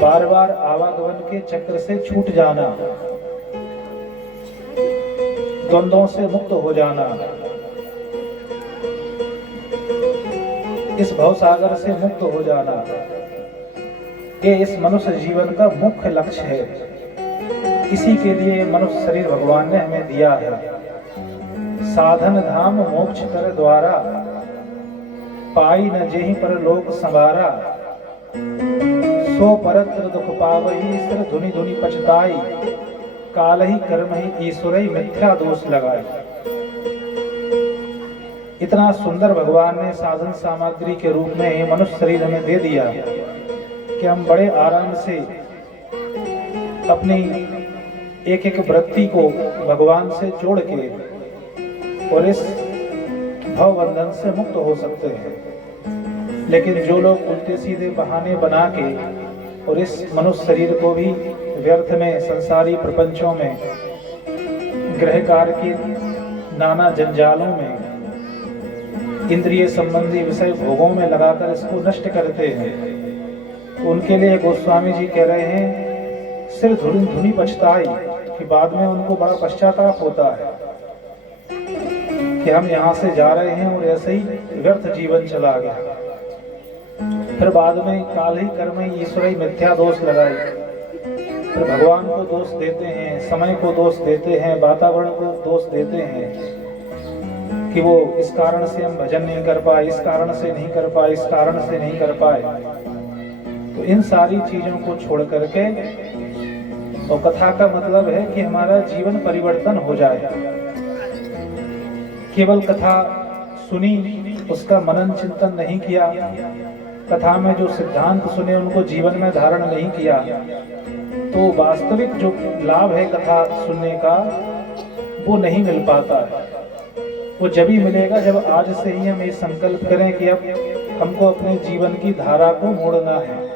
बार बार आवागमन के चक्र से छूट जाना, द्वंद्वों से मुक्त हो जाना, इस भवसागर से मुक्त हो जाना, ये इस मनुष्य जीवन का मुख्य लक्ष्य है। इसी के लिए मनुष्य शरीर भगवान ने हमें दिया है। साधन धाम मोक्ष कर द्वारा, पाई न जेहि पर लोक संवारा, सो परत्र दुख पावही सिर धुनि धुनि पछताई, काल ही कर्म ही ईश्वर ही मिथ्या दोष लगाए। इतना सुंदर भगवान ने साधन सामग्री के रूप में मनुष्य शरीर हमें दे दिया कि हम बड़े आराम से अपनी एक एक वृत्ति को भगवान से जोड़ के और इस भव बंधन से मुक्त हो सकते हैं। लेकिन जो लोग उल्टे सीधे बहाने बना के और इस मनुष्य शरीर को भी व्यर्थ में संसारी प्रपंचों में ग्रह कार्य के नाना जंजालों में इंद्रिय संबंधी विषय भोगों में लगाकर इसको नष्ट करते हैं, तो उनके लिए गोस्वामी जी कह रहे हैं सिर धुनि धुनि पछताई, कि बाद में उनको बड़ा पश्चाताप होता है कि हम यहाँ से जा रहे हैं और ऐसे ही व्यर्थ जीवन चला गया। फिर बाद में काल ही कर्म ही ईश्वर ही मिथ्या दोष लगाए, फिर भगवान को दोष देते हैं, समय को दोष देते हैं, वातावरण को दोष देते हैं कि वो इस कारण से हम भजन नहीं कर पाए, इस कारण से नहीं कर पाए, इस कारण से नहीं कर पाए। तो इन सारी चीजों को छोड़ करके, और कथा का मतलब है कि हमारा जीवन परिवर्तन हो जाए। केवल कथा सुनी, उसका मनन चिंतन नहीं किया, कथा में जो सिद्धांत सुने उनको जीवन में धारण नहीं किया, तो वास्तविक जो लाभ है कथा सुनने का वो नहीं मिल पाता है। वो जब ही मिलेगा जब आज से ही हम ये संकल्प करें कि अब हमको अपने जीवन की धारा को मोड़ना है।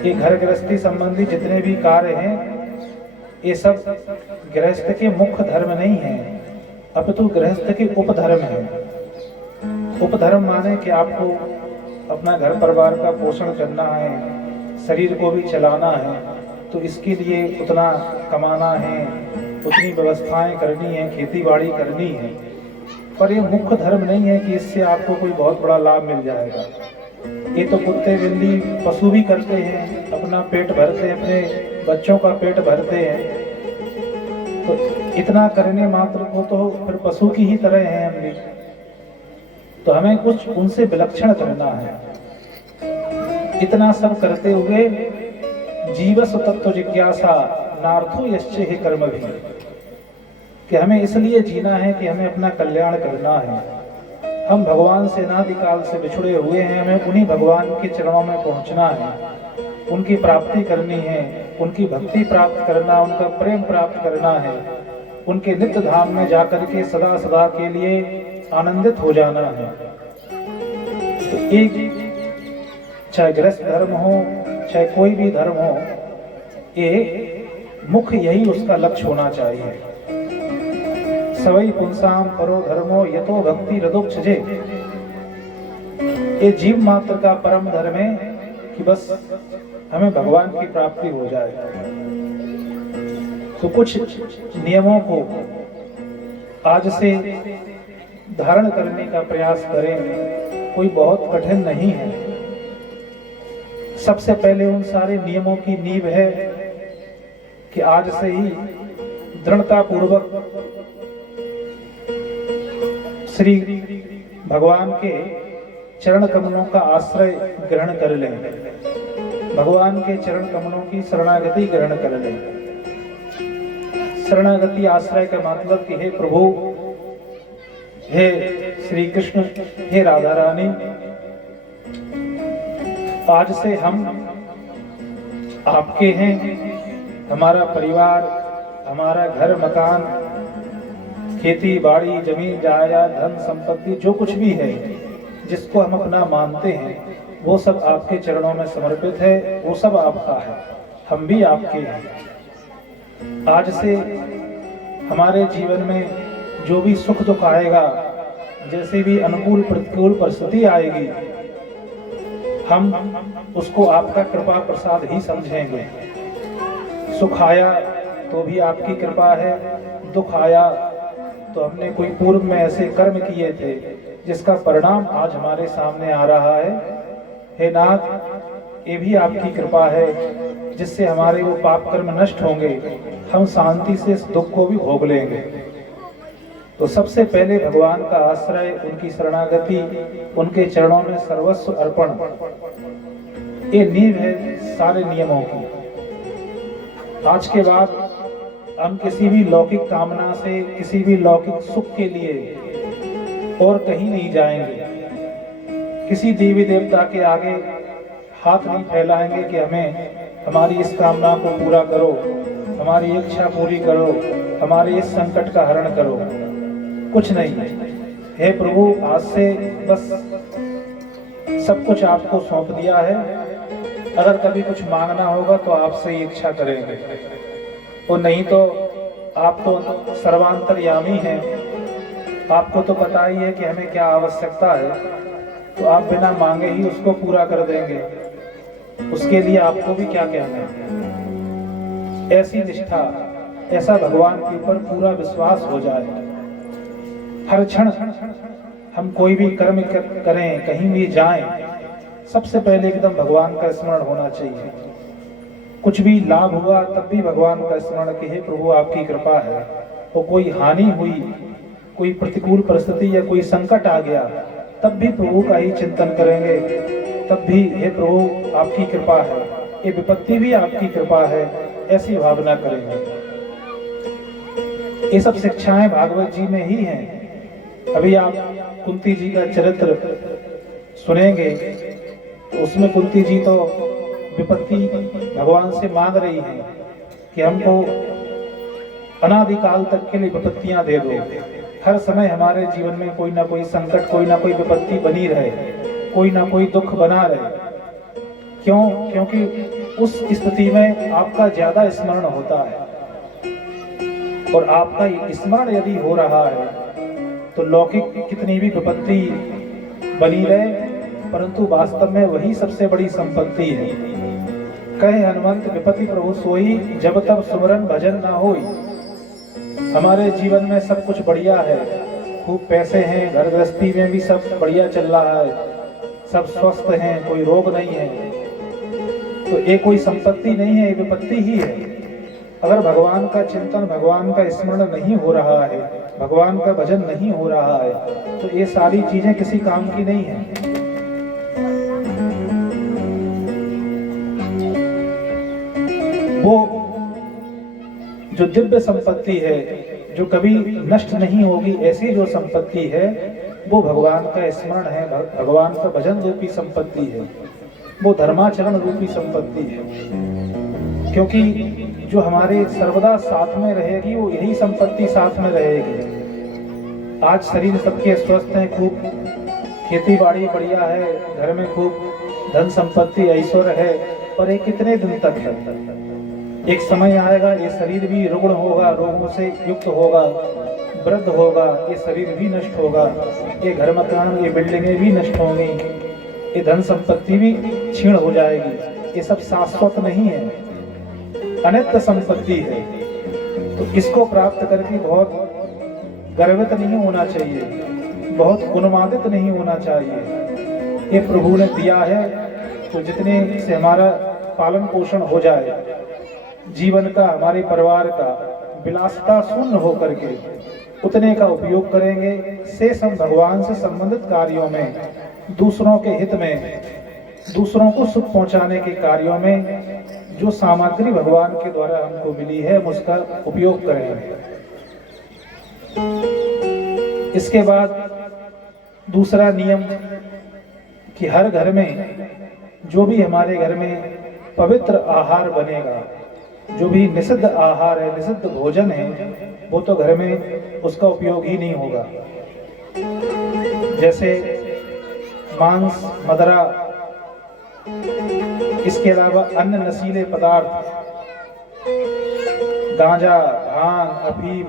ये घर गृहस्थी संबंधी जितने भी कार्य हैं, ये सब गृहस्थ के मुख्य धर्म नहीं है, अपितु गृहस्थ के उपधर्म है। उपधर्म माने कि आपको अपना घर परिवार का पोषण करना है, शरीर को भी चलाना है, तो इसके लिए उतना कमाना है, उतनी व्यवस्थाएं करनी है, खेती बाड़ी करनी है। पर ये मुख्य धर्म नहीं है कि इससे आपको कोई बहुत बड़ा लाभ मिल जाएगा। ये तो कुत्ते बिल्ली पशु भी करते हैं, अपना पेट भरते हैं, अपने बच्चों का पेट भरते हैं, तो इतना करने मात्र को तो फिर पशु की ही तरह है हम भी। तो हमें कुछ उनसे विलक्षण करना है। इतना सब करते हुए जीवस्व तत्व जिज्ञासा नार्थो यश्चे ही कर्म भी, कि हमें इसलिए जीना है कि हमें अपना कल्याण करना है। हम भगवान से अनादिकाल से बिछुड़े हुए हैं, हमें उन्हीं भगवान के चरणों में पहुंचना है, उनकी प्राप्ति करनी है, उनकी भक्ति प्राप्त करना, उनका प्रेम प्राप्त करना है, उनके नित्य धाम में जाकर के सदा सदा के लिए आनंदित हो जाना है। तो एक चाहे गृहस्थ धर्म हो चाहे कोई भी धर्म हो, ये मुख्य यही उसका लक्ष्य होना चाहिए। सवई पुंसाम परो धर्मो यतो भक्ति हृदोक्षजे, ये जीव मात्र का परम धर्म है कि बस हमें भगवान की प्राप्ति हो जाए। तो कुछ नियमों को आज से धारण करने का प्रयास करें, कोई बहुत कठिन नहीं है। सबसे पहले उन सारे नियमों की नींव है कि आज से ही दृढ़ता पूर्वक श्री भगवान के चरण कमलों का आश्रय ग्रहण कर लें, भगवान के चरण कमलों की शरणागति ग्रहण कर लें। शरणागति आश्रय का मतलब कि हे प्रभु, हे श्री कृष्ण, हे राधा रानी, आज से हम आपके हैं। हमारा परिवार, हमारा घर मकान, खेती बाड़ी, जमीन जायदाद, धन संपत्ति, जो कुछ भी है जिसको हम अपना मानते हैं, वो सब आपके चरणों में समर्पित है, वो सब आपका है, हम भी आपके हैं। आज से हमारे जीवन में जो भी सुख दुख आएगा, जैसे भी अनुकूल प्रतिकूल परिस्थिति आएगी, हम उसको आपका कृपा प्रसाद ही समझेंगे। सुख आया तो भी आपकी कृपा है, दुख आया तो हमने कोई पूर्व में ऐसे कर्म किए थे जिसका परिणाम आज हमारे सामने आ रहा है। हे नाथ, ये भी आपकी कृपा है जिससे हमारे वो पाप कर्म नष्ट होंगे, हम शांति से इस दुख को भी भोग लेंगे। तो सबसे पहले भगवान का आश्रय, उनकी शरणागति, उनके चरणों में सर्वस्व अर्पण, ये नींव है सारे नियमों की। आज के बाद हम किसी भी लौकिक कामना से, किसी भी लौकिक सुख के लिए और कहीं नहीं जाएंगे। किसी देवी देवता के आगे हाथ नहीं फैलाएंगे कि हमें हमारी इस कामना को पूरा करो, हमारी इच्छा पूरी करो, हमारे इस संकट का हरण करो, कुछ नहीं। हे प्रभु, आज से बस सब कुछ आपको सौंप दिया है। अगर कभी कुछ मांगना होगा तो आपसे ही इच्छा करेंगे, और नहीं तो आप तो सर्वांतर्यामी हैं, आपको तो पता ही है कि हमें क्या आवश्यकता है, तो आप बिना मांगे ही उसको पूरा कर देंगे। उसके लिए आपको भी क्या कहना है। ऐसी निष्ठा, ऐसा भगवान के ऊपर पूरा विश्वास हो जाए, हर क्षण हम कोई भी कर्म करें, कहीं भी जाएं, सबसे पहले एकदम भगवान का स्मरण होना चाहिए। कुछ भी लाभ हुआ तब भी भगवान का स्मरण कि हे प्रभु आपकी कृपा है, और कोई हानि हुई, कोई प्रतिकूल परिस्थिति या कोई संकट आ गया, तब भी प्रभु का ही चिंतन करेंगे। तब भी हे प्रभु आपकी कृपा है, ये विपत्ति भी आपकी कृपा है, ऐसी भावना करेंगे। ये सब शिक्षाएं भागवत जी में ही हैं। अभी आप कुंती जी का चरित्र सुनेंगे तो उसमें कुंती जी तो विपत्ति भगवान से मांग रही है कि हमको अनादिकाल तक के लिए विपत्तियां दे दो। हर समय हमारे जीवन में कोई ना कोई संकट, कोई ना कोई विपत्ति बनी रहे, कोई ना कोई दुख बना रहे। क्यों? क्योंकि उस स्थिति में आपका ज्यादा स्मरण होता है, और आपका स्मरण यदि हो रहा है तो लौकिक कितनी भी विपत्ति बनी रहे, परंतु वास्तव में वही सबसे बड़ी संपत्ति है। कहे हनुमंत विपत्ति प्रभु सोई, जब तब सुमरन भजन ना होई। हमारे जीवन में सब कुछ बढ़िया है, खूब पैसे हैं, घर गृहस्थी में भी सब बढ़िया चल रहा है, सब स्वस्थ हैं, कोई रोग नहीं है, तो ये कोई संपत्ति नहीं है, ये विपत्ति ही है। अगर भगवान का चिंतन, भगवान का स्मरण नहीं हो रहा है, भगवान का भजन नहीं हो रहा है, तो ये सारी चीजें किसी काम की नहीं है। वो जो दिव्य संपत्ति है, जो कभी नष्ट नहीं होगी, ऐसी जो संपत्ति है, वो भगवान का स्मरण है, भगवान का भजन रूपी संपत्ति है, वो धर्माचरण रूपी संपत्ति है। क्योंकि जो हमारे सर्वदा साथ में रहेगी, वो यही संपत्ति साथ में रहेगी। आज शरीर सबके स्वस्थ हैं, खूब खेती बाड़ी बढ़िया है, घर में खूब धन संपत्ति ऐश्वर्य है, पर ये कितने दिन तक है? एक समय आएगा ये शरीर भी रुग्ण होगा, रोगों से युक्त होगा, वृद्ध होगा, ये शरीर भी नष्ट होगा, ये घर मकान, ये बिल्डिंगें भी नष्ट होंगी, ये धन संपत्ति भी क्षीण हो जाएगी। ये सब शाश्वत नहीं है, अनित्य संपत्ति है। तो इसको प्राप्त करके बहुत गर्वित नहीं होना चाहिए, बहुत उन्मादित नहीं होना चाहिए। ये प्रभु ने दिया है, तो जितने से हमारा पालन पोषण हो जाए, जीवन का, हमारे परिवार का विलासिता शून्य होकर के उतने का उपयोग करेंगे। शेष हम भगवान से संबंधित कार्यों में, दूसरों के हित में, दूसरों को सुख पहुंचाने के कार्यों में जो सामग्री भगवान के द्वारा हमको मिली है, उसका उपयोग करेंगे। इसके बाद दूसरा नियम कि हर घर में, जो भी हमारे घर में पवित्र आहार बनेगा, जो भी निषिद्ध आहार है, निषिद्ध भोजन है, वो तो घर में उसका उपयोग ही नहीं होगा। जैसे मांस, मदिरा, इसके अलावा अन्य नशीले पदार्थ, गांजा, भांग, अफीम,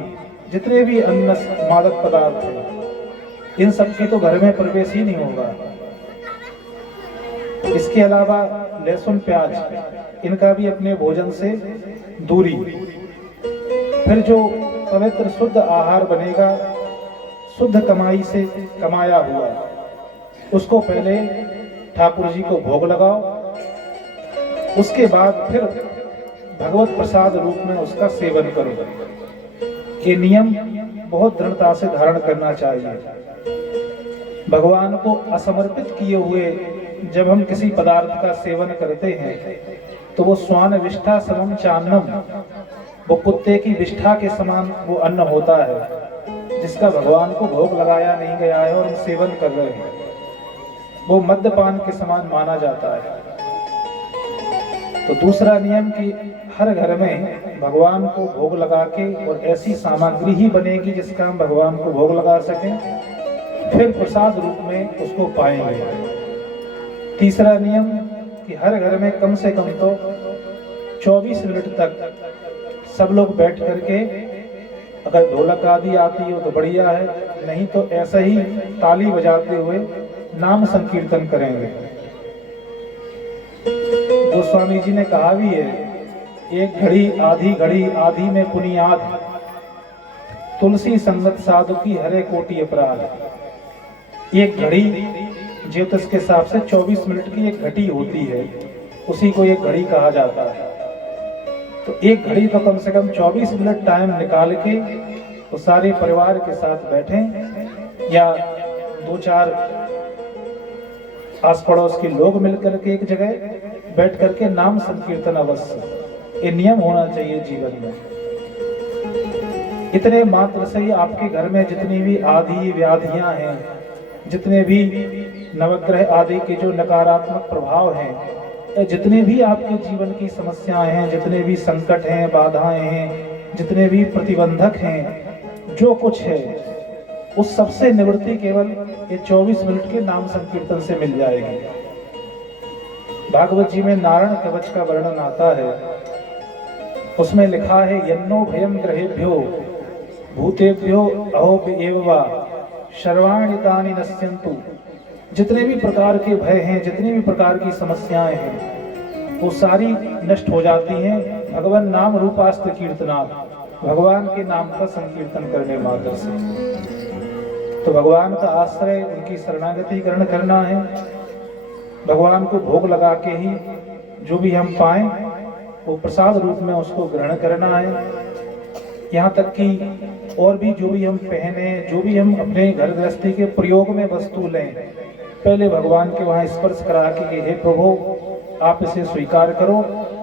जितने भी अन्य मादक पदार्थ हैं, इन सब की तो घर में प्रवेश ही नहीं होगा। इसके अलावा लहसुन प्याज इनका भी अपने भोजन से दूरी। फिर जो पवित्र शुद्ध आहार बनेगा शुद्ध कमाई से कमाया हुआ, उसको पहले ठाकुर जी को भोग लगाओ, उसके बाद फिर भगवत प्रसाद रूप में उसका सेवन करो। ये नियम बहुत दृढ़ता से धारण करना चाहिए। भगवान को असमर्पित किए हुए जब हम किसी पदार्थ का सेवन करते हैं तो वो स्वान विष्ठा समम चान्नम, वो कुत्ते की विष्ठा के समान वो अन्न होता है जिसका भगवान को भोग लगाया नहीं गया है और हम सेवन कर रहे हैं। वो मद्यपान के समान माना जाता है। तो दूसरा नियम कि हर घर में भगवान को भोग लगा के और ऐसी सामग्री ही बनेगी जिसका हम भगवान को भोग लगा सकें, फिर प्रसाद रूप में उसको पाएंगे। तीसरा नियम कि हर घर में कम से कम तो 24 मिनट तक सब लोग बैठ करके, अगर ढोलक आदि आती हो तो बढ़िया है, नहीं तो ऐसा ही ताली बजाते हुए नाम संकीर्तन करेंगे। गोस्वामी जी ने कहा भी है, एक घड़ी आधी में पुनियाद, तुलसी संगत साधु की हरे कोटि अपराध। एक घड़ी ज्योतिष के हिसाब से 24 मिनट की एक घटी होती है, उसी को एक घड़ी कहा जाता है। तो एक घड़ी तो कम से कम 24 मिनट टाइम निकाल के वो सारे परिवार के साथ बैठें, या 2-4 आस पड़ोस के लोग मिलकर के एक जगह बैठ करके नाम संकीर्तन अवश्य, ये नियम होना चाहिए जीवन में। इतने मात्र से ही आपके घर में जितनी भी आदि व्याधियां हैं, जितने भी नवग्रह आदि के जो नकारात्मक प्रभाव हैं, जितने भी आपके जीवन की समस्याएं हैं, जितने भी संकट हैं, बाधाएं हैं, जितने भी प्रतिबंधक हैं, जो कुछ है उस सबसे निवृत्ति केवल ये 24 मिनट के नाम संकीर्तन से मिल जाएगी। भागवत जी में नारायण कवच का वर्णन आता है, उसमें लिखा है, यन्नो भयम ग्रहेभ्यो भूतेभ्यो अहो एव वा सर्वाणि तानि नश्यन्तु। जितने भी प्रकार के भय हैं, जितनी भी प्रकार की समस्याएं हैं, वो सारी नष्ट हो जाती हैं भगवान नाम रूपास्त्र कीर्तनात्, भगवान के नाम का संकीर्तन करने मात्र से। तो भगवान का आश्रय, उनकी शरणागति ग्रहण करना है। भगवान को भोग लगा के ही जो भी हम पाएं वो प्रसाद रूप में उसको ग्रहण करना है। यहाँ तक कि और भी जो भी हम पहने, जो भी हम अपने घर गृहस्थी के प्रयोग में वस्तु लें, पहले भगवान के वहाँ स्पर्श करा के, हे प्रभु आप इसे स्वीकार करो,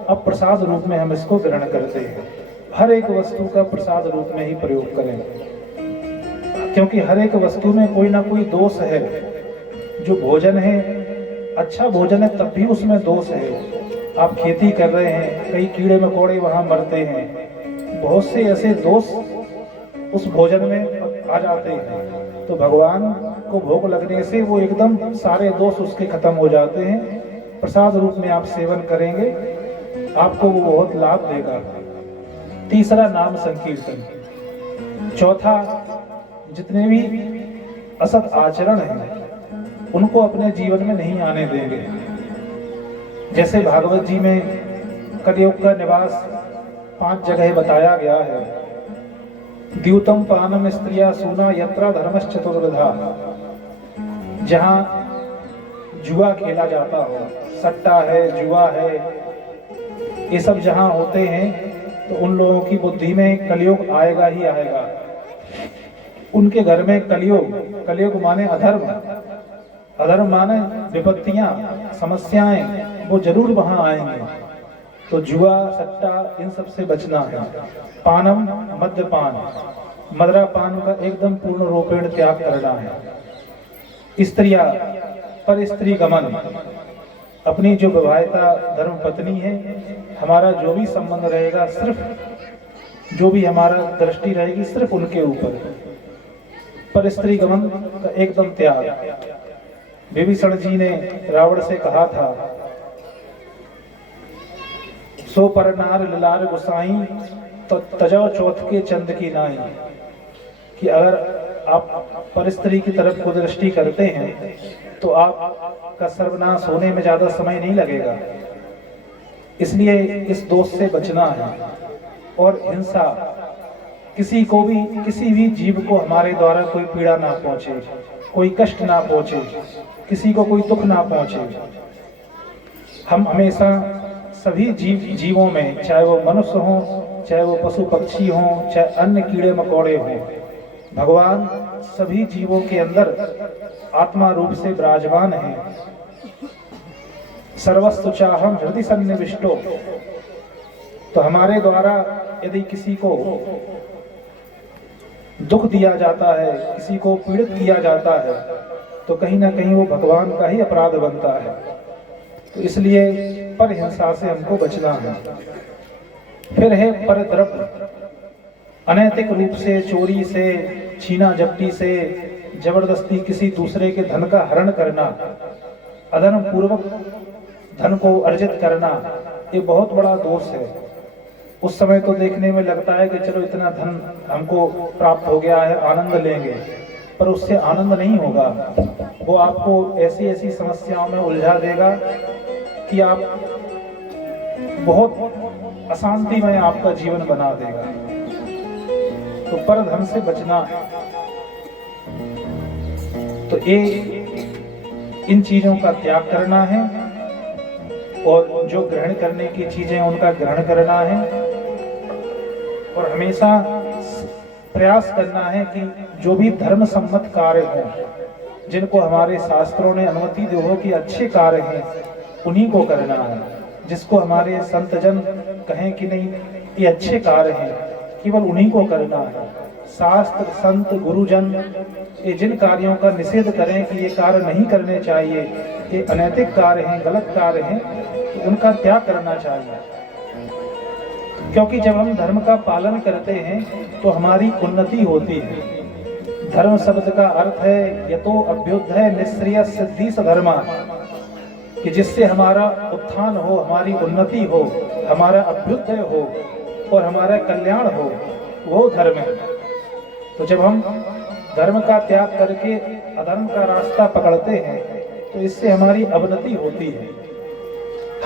अब प्रसाद रूप में हम इसको ग्रहण करते हैं। हर एक वस्तु का प्रसाद रूप में ही प्रयोग करें, क्योंकि हर एक वस्तु में कोई ना कोई दोष है। जो भोजन है, अच्छा भोजन है, तब भी उसमें दोष है। आप खेती कर रहे हैं, कई कीड़े मकोड़े वहाँ मरते हैं, बहुत से ऐसे दोष उस भोजन में आ जाते हैं। तो भगवान को भोग लगने से वो एकदम सारे दोष उसके खत्म हो जाते हैं। प्रसाद रूप में आप सेवन करेंगे, आपको वो बहुत लाभ देगा। तीसरा नाम संकीर्तन। चौथा, जितने भी असत आचरण हैं उनको अपने जीवन में नहीं आने देंगे। जैसे भागवत जी में कलियुग का निवास 5 जगह बताया गया है। द्यूतम पानम स्त्रिया सूना यत्रा धर्मश्चतुर्विधा, जहाँ जुआ खेला जाता हो, सट्टा है, जुआ है, ये सब जहाँ होते हैं तो उन लोगों की बुद्धि में कलियुग आएगा ही आएगा। उनके घर में कलियुग, कलियुग माने अधर्म, अधर्म माने विपत्तियां, समस्याएं, वो जरूर वहां आएंगे। तो जुआ, सट्टा, इन सब से बचना है। पानम, मद्यपान, मदिरापान का एकदम पूर्ण रूपेण त्याग करना है। स्त्रिया, पर स्त्री गमन, अपनी जो विवाहिता धर्म पत्नी है, हमारा जो भी संबंध रहेगा, सिर्फ जो भी हमारा दृष्टि रहेगी सिर्फ उनके ऊपर। पर स्त्री गमन का एकदम त्याग। विभीषण जी ने रावण से कहा था, सो पर नार ललार गुसाई तो तजो चौथ के चंद की नाई, कि अगर आप पर स्त्री की तरफ को दृष्टि करते हैं तो आपका सर्वनाश होने में ज्यादा समय नहीं लगेगा। इसलिए इस दोष से बचना है। और हिंसा, किसी को भी, किसी भी जीव को हमारे द्वारा कोई पीड़ा ना पहुंचे, कोई कष्ट ना पहुंचे, किसी को कोई दुख ना पहुंचे। हम हमेशा सभी जीवों में, चाहे वो मनुष्य हों, चाहे वो पशु पक्षी हों, चाहे अन्य कीड़े मकोड़े हों, भगवान सभी जीवों के अंदर आत्मा रूप से विराजमान है। सर्वस्तु चाहम हृदय सन्निविष्टो। तो हमारे द्वारा यदि किसी को दुख दिया जाता है, किसी को पीड़ित किया जाता है, तो कहीं ना कहीं वो भगवान का ही अपराध बनता है। तो इसलिए पर हिंसा से हमको बचना है। फिर है परद्रव्य, अनैतिक रूप से, चोरी से, छीना झपटी से, जबरदस्ती किसी दूसरे के धन का हरण करना, अधर्म पूर्वक धन को अर्जित करना, ये बहुत बड़ा दोष है। उस समय तो देखने में लगता है कि चलो इतना धन हमको प्राप्त हो गया है, आनंद लेंगे, पर उससे आनंद नहीं होगा। वो आपको ऐसी ऐसी समस्याओं में उलझा देगा कि आप बहुत अशांति में आपका जीवन बना देगा। तो पर धन से बचना। तो ये इन चीजों का त्याग करना है और जो ग्रहण करने की चीजें उनका ग्रहण करना है। और हमेशा प्रयास करना है कि जो भी धर्म सम्मत कार्य हो, जिनको हमारे शास्त्रों ने अनुमति दी हो कि अच्छे कार्य हैं, उन्हीं को करना है। जिसको हमारे संत जन कहें कि नहीं ये अच्छे कार्य हैं, केवल उन्हीं को करना है। शास्त्र, संत, गुरुजन ये जिन कार्यों का निषेध करें कि ये कार्य नहीं करने चाहिए, ये अनैतिक कार्य हैं, गलत कार्य हैं, तो उनका त्याग करना चाहिए। क्योंकि जब हम धर्म का पालन करते हैं तो हमारी उन्नति होती है। धर्म शब्द का अर्थ है यतो अभ्युदय निःश्रेयः सिद्धि सधर्मा, कि जिससे हमारा उत्थान हो, हमारी उन्नति हो, हमारा अभ्युदय हो और हमारा कल्याण हो, वो धर्म है। तो जब हम धर्म का त्याग करके अधर्म का रास्ता पकड़ते हैं तो इससे हमारी अवनति होती है।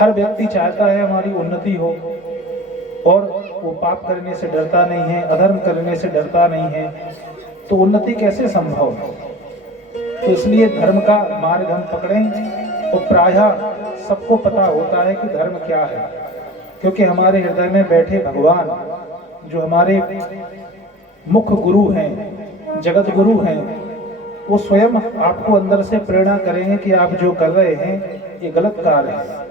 हर व्यक्ति चाहता है हमारी उन्नति हो और वो पाप करने से डरता नहीं है, अधर्म करने से डरता नहीं है, तो उन्नति कैसे संभव? तो इसलिए धर्म का मार्ग हम पकड़ें। और प्रायः सबको पता होता है कि धर्म क्या है, क्योंकि हमारे हृदय में बैठे भगवान जो हमारे मुख्य गुरु हैं, जगत गुरु हैं, वो स्वयं आपको अंदर से प्रेरणा करेंगे कि आप जो कर रहे हैं ये गलत कार्य है।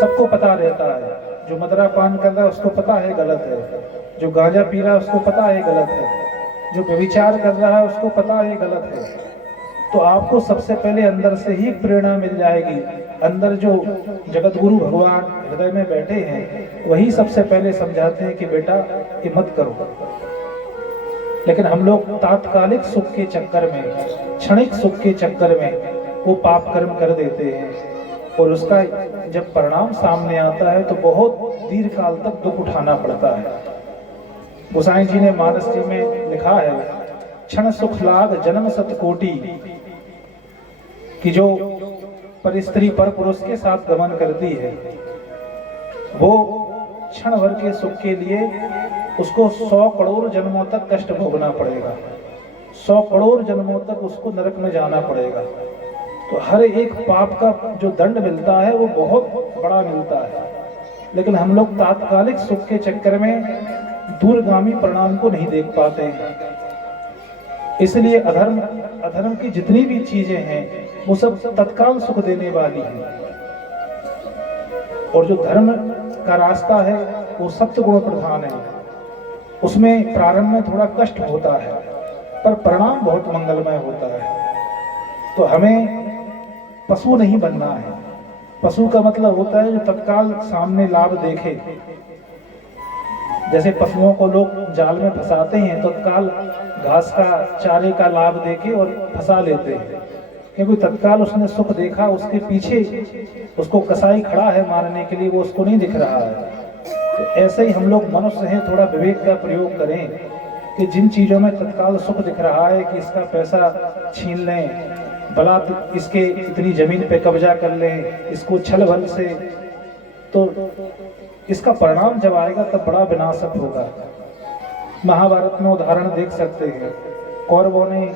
सबको पता रहता है, जो मदरा पान कर रहा है उसको पता है गलत है, जो गांजा पी रहा है उसको पता है गलत है, जो व्यभिचार कर रहा है उसको पता है गलत है। तो आपको सबसे पहले अंदर से ही प्रेरणा मिल जाएगी। अंदर जो जगत गुरु भगवान हृदय में बैठे हैं वही सबसे पहले समझाते हैं कि बेटा ये मत करो। लेकिन हम लोग तात्कालिक सुख के चक्कर में, क्षणिक सुख के चक्कर में वो पाप कर्म कर देते हैं और उसका जब परिणाम सामने आता है तो बहुत दीर्घ काल तक दुख उठाना पड़ता है। गोसाई जी ने मानस जी में लिखा है, क्षण सुख लाग जन्म सतकोटि, कि जो पर स्त्री पर पुरुष के साथ गमन करती है वो क्षण भर के सुख के लिए उसको 100 करोड़ जन्मों तक कष्ट भोगना पड़ेगा, 100 करोड़ जन्मों तक उसको नरक में जाना पड़ेगा। तो हर एक पाप का जो दंड मिलता है वो बहुत बड़ा मिलता है। लेकिन हम लोग तात्कालिक सुख के चक्कर में दूरगामी परिणाम को नहीं देख पाते हैं। इसलिए अधर्म की जितनी भी चीजें हैं वो सब तत्काल सुख देने वाली हैं, और जो धर्म का रास्ता है वो सत्य गुण प्रधान है। उसमें प्रारंभ में थोड़ा कष्ट होता है पर परिणाम बहुत मंगलमय होता है। तो हमें पशु नहीं बनना है। पशु का मतलब होता है जो तत्काल सामने लाभ देखे। जैसे पशुओं को लोग जाल में फंसाते हैं, तत्काल घास का, चारे का लाभ देके और फंसा लेते हैं, क्योंकि तत्काल उसने सुख देखा, उसके पीछे उसको कसाई खड़ा है मारने के लिए, वो उसको नहीं दिख रहा है। तो ऐसे ही हम लोग मनुष्य हैं, थोड़ा विवेक का प्रयोग करें कि जिन चीज़ों में तत्काल सुख दिख रहा है कि इसका पैसा छीन लें, बलात् इसके इतनी जमीन पे कब्जा कर लें, इसको छल बल से तो इसका परिणाम जब आएगा तब बड़ा विनाशक होगा। महाभारत में उदाहरण देख सकते हैं, कौरवों ने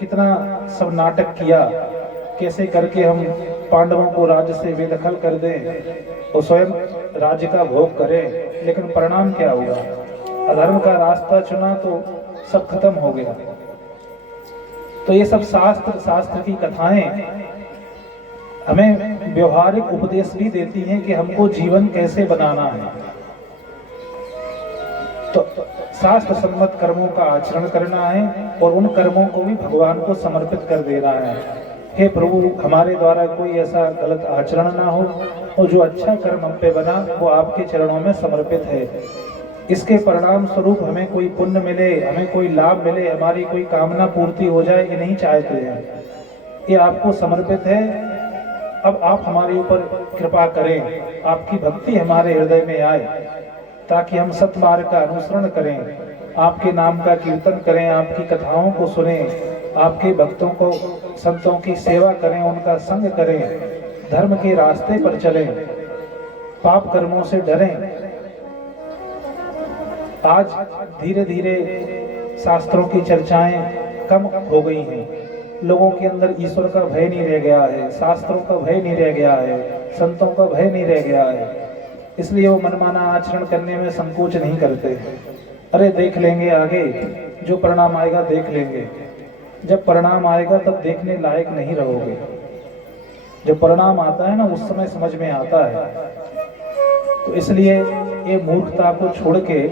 कितना सब नाटक किया, कैसे करके हम पांडवों को राज्य से बेदखल कर दें और स्वयं राज्य का भोग करें, लेकिन परिणाम क्या हुआ? अधर्म का रास्ता चुना तो सब खत्म हो गया। तो ये सब शास्त्र की कथाएं हमें व्यवहारिक उपदेश भी देती हैं कि हमको जीवन कैसे बनाना है। तो शास्त्र सम्मत कर्मों का आचरण करना है और उन कर्मों को भी भगवान को समर्पित कर देना है। हे प्रभु, हमारे द्वारा कोई ऐसा गलत आचरण ना हो और जो अच्छा कर्म हम पे बना वो आपके चरणों में समर्पित है। इसके परिणाम स्वरूप हमें कोई पुण्य मिले, हमें कोई लाभ मिले, हमारी कोई कामना पूर्ति हो जाए, ये नहीं चाहते हैं। ये आपको समर्पित है। अब आप हमारे ऊपर कृपा करें, आपकी भक्ति हमारे हृदय में आए ताकि हम सत्मार्ग का अनुसरण करें, आपके नाम का कीर्तन करें, आपकी कथाओं को सुने, आपके भक्तों को संतों की सेवा करें, उनका संग करें, धर्म के रास्ते पर चलें, पाप कर्मों से डरें। आज धीरे धीरे शास्त्रों की चर्चाएं कम हो गई हैं, लोगों के अंदर ईश्वर का भय नहीं रह गया है, शास्त्रों का भय नहीं रह गया है, संतों का भय नहीं रह गया है, इसलिए वो मनमाना आचरण करने में संकोच नहीं करते। अरे देख लेंगे आगे, जो परिणाम आएगा देख लेंगे। जब परिणाम आएगा तब देखने लायक नहीं रहोगे। जब परिणाम आता है ना, उस समय समझ में आता है। तो इसलिए ये मूर्खता को छोड़ के,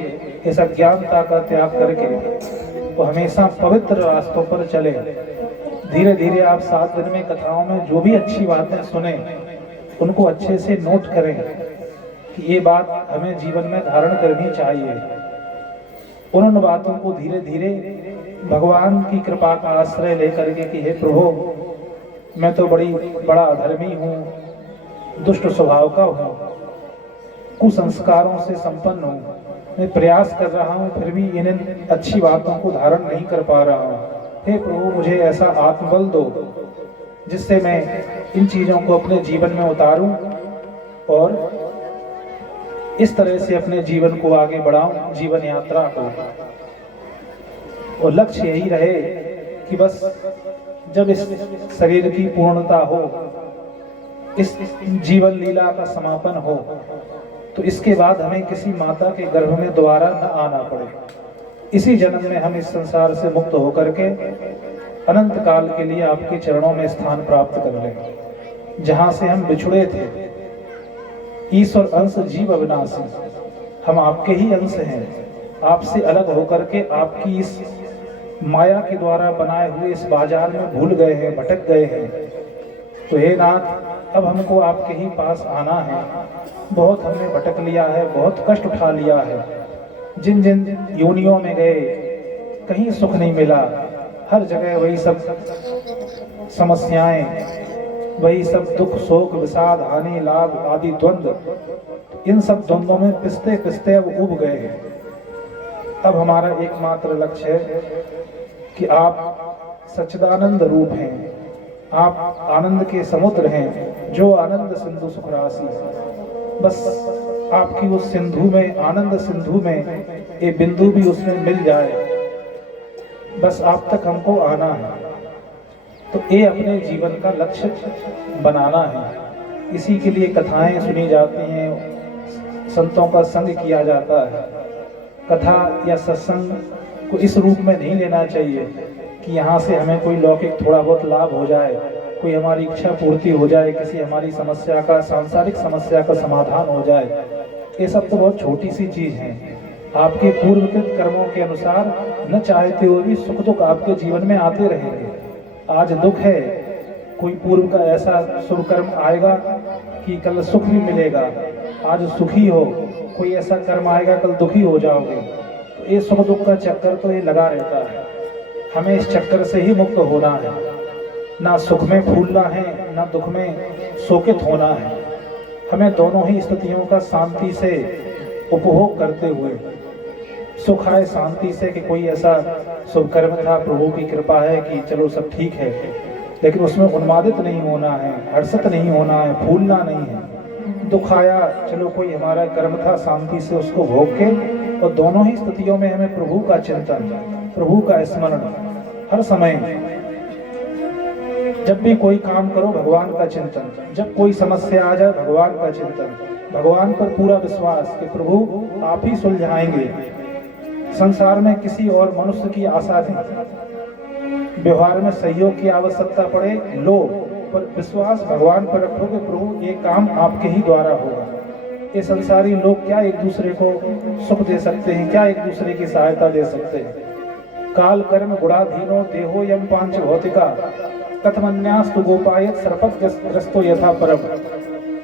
इस अज्ञानता का त्याग करके वो हमेशा पवित्र रास्तों पर चले। धीरे धीरे आप 7 दिन में कथाओं में जो भी अच्छी बातें सुने उनको अच्छे से नोट करें कि ये बात हमें जीवन में धारण करनी चाहिए। उन बातों को धीरे धीरे भगवान की कृपा का आश्रय लेकर के कि हे प्रभु, मैं तो बड़ा अधर्मी हूँ, दुष्ट स्वभाव का हूँ, कुसंस्कारों से संपन्न हूँ, मैं प्रयास कर रहा हूँ फिर भी इन अच्छी बातों को धारण नहीं कर पा रहा हूँ। हे प्रभु, मुझे ऐसा आत्मबल दो जिससे मैं इन चीज़ों को अपने जीवन में उतारूं और इस तरह से अपने जीवन को आगे बढ़ाऊं, जीवन यात्रा को। और लक्ष्य यही रहे कि बस जब इस शरीर की पूर्णता हो, इस जीवन लीला का समापन हो, तो इसके बाद हमें किसी माता के गर्भ में दोबारा न आना पड़े। इसी जन्म में हम इस संसार से मुक्त होकर के अनंत काल के लिए आपके चरणों में स्थान प्राप्त कर लें, जहां से हम बिछुड़े थे। ईश्वर अंश जीव अविनाशी, हम आपके ही अंश हैं। आपसे अलग होकर के आपकी इस माया के द्वारा बनाए हुए इस बाजार में भूल गए हैं, भटक गए हैं। तो हे नाथ, अब हमको आपके ही पास आना है। बहुत हमने भटक लिया है, बहुत कष्ट उठा लिया है। जिन जिन योनियों में गए कहीं सुख नहीं मिला, हर जगह वही सब समस्याएं, वही सब दुख, शोक, विषाद, हानि, लाभ आदि द्वंद्व। इन सब द्वंद्वों में पिसते पिसते अब उब गए हैं। अब हमारा एकमात्र लक्ष्य है कि आप सच्चिदानंद रूप हैं, आप आनंद के समुद्र हैं, जो आनंद सिंधु सुख राशि। बस आपकी उस सिंधु में, आनंद सिंधु में ये बिंदु भी उसमें मिल जाए, बस आप तक हमको आना है। तो ये अपने जीवन का लक्ष्य बनाना है। इसी के लिए कथाएं सुनी जाती हैं, संतों का संग किया जाता है। कथा या सत्संग को इस रूप में नहीं लेना चाहिए कि यहाँ से हमें कोई लौकिक थोड़ा बहुत लाभ हो जाए, कोई हमारी इच्छा पूर्ति हो जाए, किसी हमारी समस्या का, सांसारिक समस्या का समाधान हो जाए। ये सब तो बहुत छोटी सी चीज है। आपके पूर्वकृत कर्मों के अनुसार न चाहते हुए भी सुख दुख आपके जीवन में आते रहेंगे। आज दुख है, कोई पूर्व का ऐसा शुभ कर्म आएगा कि कल सुख भी मिलेगा। आज सुखी हो, कोई ऐसा कर्म आएगा कल दुखी हो जाओगे। तो ये सुख दुख का चक्कर तो ये लगा रहता है। हमें इस चक्कर से ही मुक्त होना है। ना सुख में फूलना है, ना दुख में शोकित होना है। हमें दोनों ही स्थितियों का शांति से उपभोग करते हुए, सुख आए शांति से कि कोई ऐसा शुभ कर्म था, प्रभु की कृपा है कि चलो सब ठीक है, लेकिन उसमें उन्मादित नहीं होना है, हर्षित नहीं होना है, फूलना नहीं है। दुख आया, चलो कोई हमारा कर्म था, शांति से उसको भोग के, और दोनों ही स्थितियों में हमें प्रभु का चिंतन, प्रभु का स्मरण हर समय। जब भी कोई काम करो भगवान का चिंतन, जब कोई समस्या आ जाए भगवान का चिंतन, भगवान पर पूरा विश्वास कि प्रभु आप ही सुलझाएंगे। संसार में किसी और मनुष्य की आशा नहीं, व्यवहार में सहयोग की आवश्यकता पड़े लो, पर विश्वास भगवान पर रखो कि प्रभु ये काम आपके ही द्वारा होगा। ये संसारी लोग क्या एक दूसरे को सुख दे सकते हैं, क्या एक दूसरे की सहायता दे सकते हैं। काल कर्म गुणाधीनो देहो यम पांच भौतिका कथमन्यास्तु गोपायत सर्पग्रस्तो यथा परम।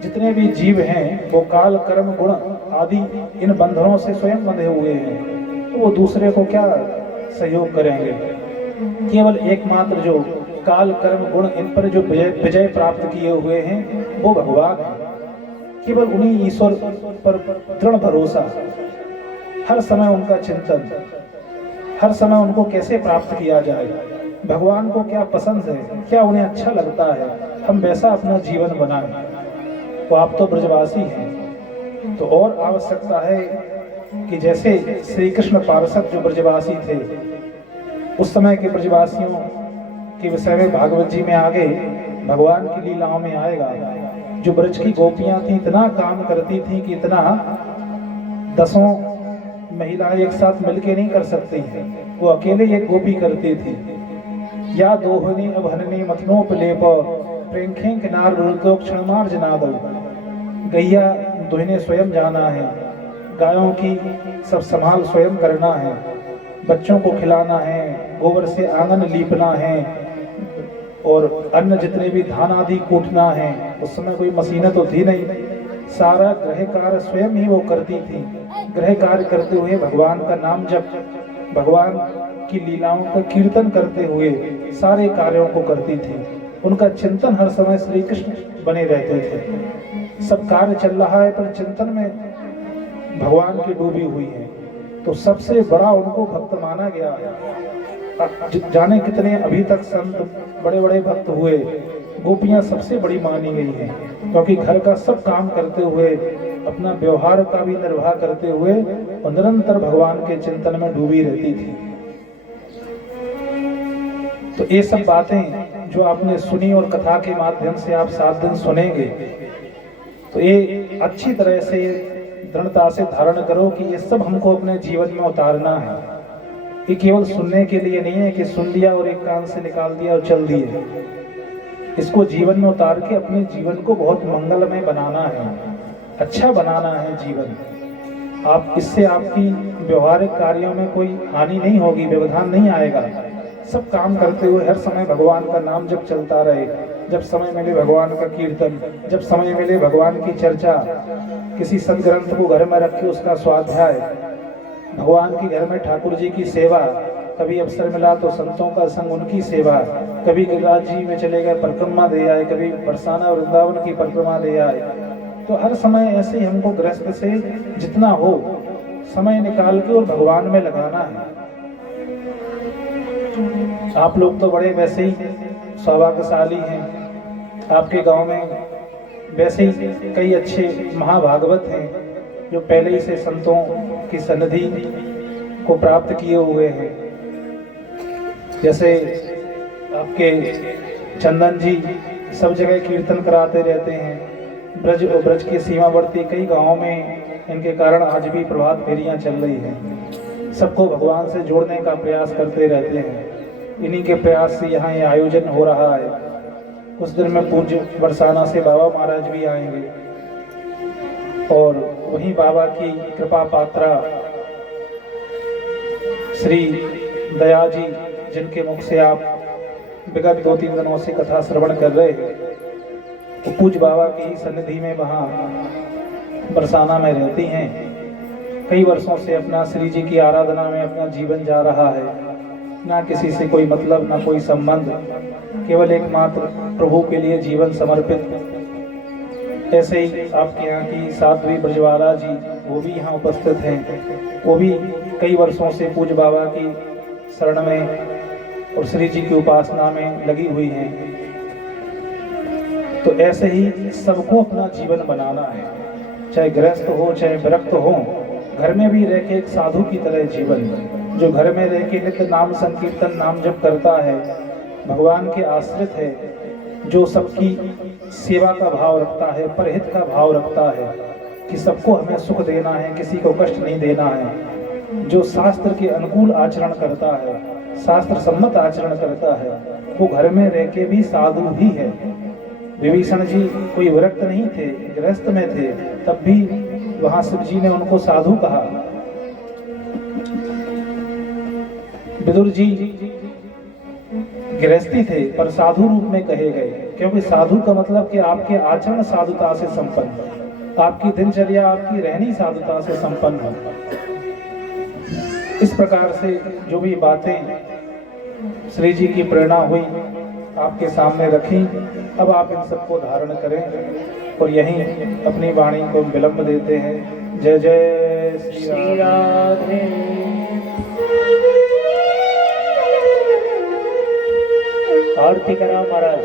जितने भी जीव हैं वो काल कर्म गुण आदि इन बंधनों से स्वयं बंधे हुए हैं, तो वो दूसरे को क्या सहयोग करेंगे। केवल एकमात्र जो काल कर्म गुण इन पर जो विजय प्राप्त किए हुए हैं वो भगवान है। केवल उन्हीं ईश्वर पर दृढ़ भरोसा, हर समय उनका चिंतन, हर समय उनको कैसे प्राप्त किया जाए, भगवान को क्या पसंद है, क्या उन्हें अच्छा लगता है, हम वैसा अपना जीवन बनाएं। तो आप तो ब्रजवासी हैं, तो और आवश्यकता है कि जैसे श्री कृष्ण पार्षद जो ब्रजवासी थे, उस समय के ब्रजवासियों के विषय में भागवत जी में आगे भगवान की लीलाओं में आएगा। जो ब्रज की गोपियां थी इतना काम करती थी कि इतना 10 महिलाएं एक साथ मिलके नहीं कर सकती हैं, वो अकेले एक गोपी करती थी। या दोहनी अभननी मथनोपलेप प्रेंखें किनार रुदो क्षणमार जनादो। गैया दुहने स्वयं जाना है, गायों की सब संभाल स्वयं करना है, बच्चों को खिलाना है, गोबर से आंगन लीपना है, और अन्न जितने भी धान आदि कूटना है। उस समय कोई मशीनें तो थी नहीं, सारा गृह कार्य स्वयं ही वो करती थी। गृह कार्य करते हुए भगवान का नाम जप, भगवान की लीलाओं का कीर्तन करते हुए सारे कार्यों को करती थी। उनका चिंतन हर समय श्री कृष्ण बने रहते थे। सब कार्य चल रहा है पर चिंतन में भगवान की डूबी हुई है, तो सबसे बड़ा उनको भक्त माना गया। जाने कितने अभी तक संत बड़े बड़े भक्त हुए, गोपियां सबसे बड़ी मानी गई हैं, क्योंकि घर का सब काम करते हुए, अपना व्यवहार का भी निर्वाह करते हुए और निरंतर भगवान के चिंतन में डूबी रहती थी। तो ये सब बातें जो आपने सुनी और कथा के माध्यम से आप 7 दिन सुनेंगे, तो ये अच्छी तरह से दृढ़ता से धारण करो कि ये सब हमको अपने जीवन में उतारना है। ये केवल सुनने के लिए नहीं है कि सुन लिया और एक कान से निकाल दिया और चल दिए। इसको जीवन में उतार के अपने जीवन को बहुत मंगलमय बनाना है, अच्छा बनाना है जीवन। आप इससे आपकी व्यवहारिक कार्यों में कोई हानि नहीं होगी, व्यवधान नहीं आएगा। सब काम करते हुए हर समय भगवान का नाम जब चलता रहे, जब समय मिले भगवान का कीर्तन, जब समय मिले भगवान की चर्चा, किसी सदग्रंथ को घर में रख के उसका स्वाध्याय, भगवान के घर में ठाकुर जी की सेवा, कभी अवसर मिला तो संतों का संग, उनकी सेवा, कभी गिरिराज जी में चले गए परिक्रमा दे आए, कभी बरसाना वृंदावन की परिक्रमा दे आए। तो हर समय ऐसे ही हमको गृहस्थ से जितना हो समय निकाल के और भगवान में लगाना है। आप लोग तो बड़े वैसे ही सौभाग्यशाली हैं, आपके गांव में वैसे ही कई अच्छे महाभागवत हैं जो पहले ही से संतों की सन्निधि को प्राप्त किए हुए हैं। जैसे आपके चंदन जी सब जगह कीर्तन कराते रहते हैं। ब्रज और ब्रज के सीमावर्ती कई गांवों में इनके कारण आज भी प्रभात फेरियां चल रही हैं। सबको भगवान से जोड़ने का प्रयास करते रहते हैं। इन्हीं के प्रयास से यहाँ ये आयोजन हो रहा है। कुछ दिन में पूज्य बरसाना से बाबा महाराज भी आएंगे और वहीं बाबा की कृपा पात्रा श्री दया जी, जिनके मुख से आप विगत 2-3 दिनों से कथा श्रवण कर रहे हैं, तो पूज्य बाबा की ही सन्निधि में वहाँ बरसाना में रहती हैं। कई वर्षों से अपना श्री जी की आराधना में अपना जीवन जा रहा है। ना किसी से कोई मतलब, ना कोई संबंध, केवल एकमात्र प्रभु के लिए जीवन समर्पित। ऐसे ही आपके यहाँ की साध्वी ब्रजवाला जी, वो भी यहाँ उपस्थित हैं। वो भी कई वर्षों से पूज्य बाबा की शरण में और श्री जी की उपासना में लगी हुई हैं। तो ऐसे ही सबको अपना जीवन बनाना है, चाहे गृहस्थ हो चाहे विरक्त हो। घर में भी रह के एक साधु की तरह जीवन, जो घर में रह के नित्य नाम संकीर्तन नाम जप करता है, भगवान के आश्रित है, जो सबकी सेवा का भाव रखता है, परहित का भाव रखता है कि सबको हमें सुख देना है, किसी को कष्ट नहीं देना है, जो शास्त्र के अनुकूल आचरण करता है, शास्त्र सम्मत आचरण करता है, वो घर में रह के भी साधु ही है। विभीषण जी कोई विरक्त नहीं थे, गृहस्थ में थे, तब भी वहां शिव जी ने उनको साधु कहा। विदुर जी गृहस्थी थे पर साधु रूप में कहे गए, क्योंकि साधु का मतलब कि आपके आचरण साधुता से संपन्न, आपकी दिनचर्या आपकी रहनी साधुता से संपन्न हो। इस प्रकार से जो भी बातें श्री जी की प्रेरणा हुई आपके सामने रखी, अब आप इन सबको धारण करें और यहीं अपनी वाणी को विलंब देते हैं। जय जय श्री राधे। आरती करा महाराज।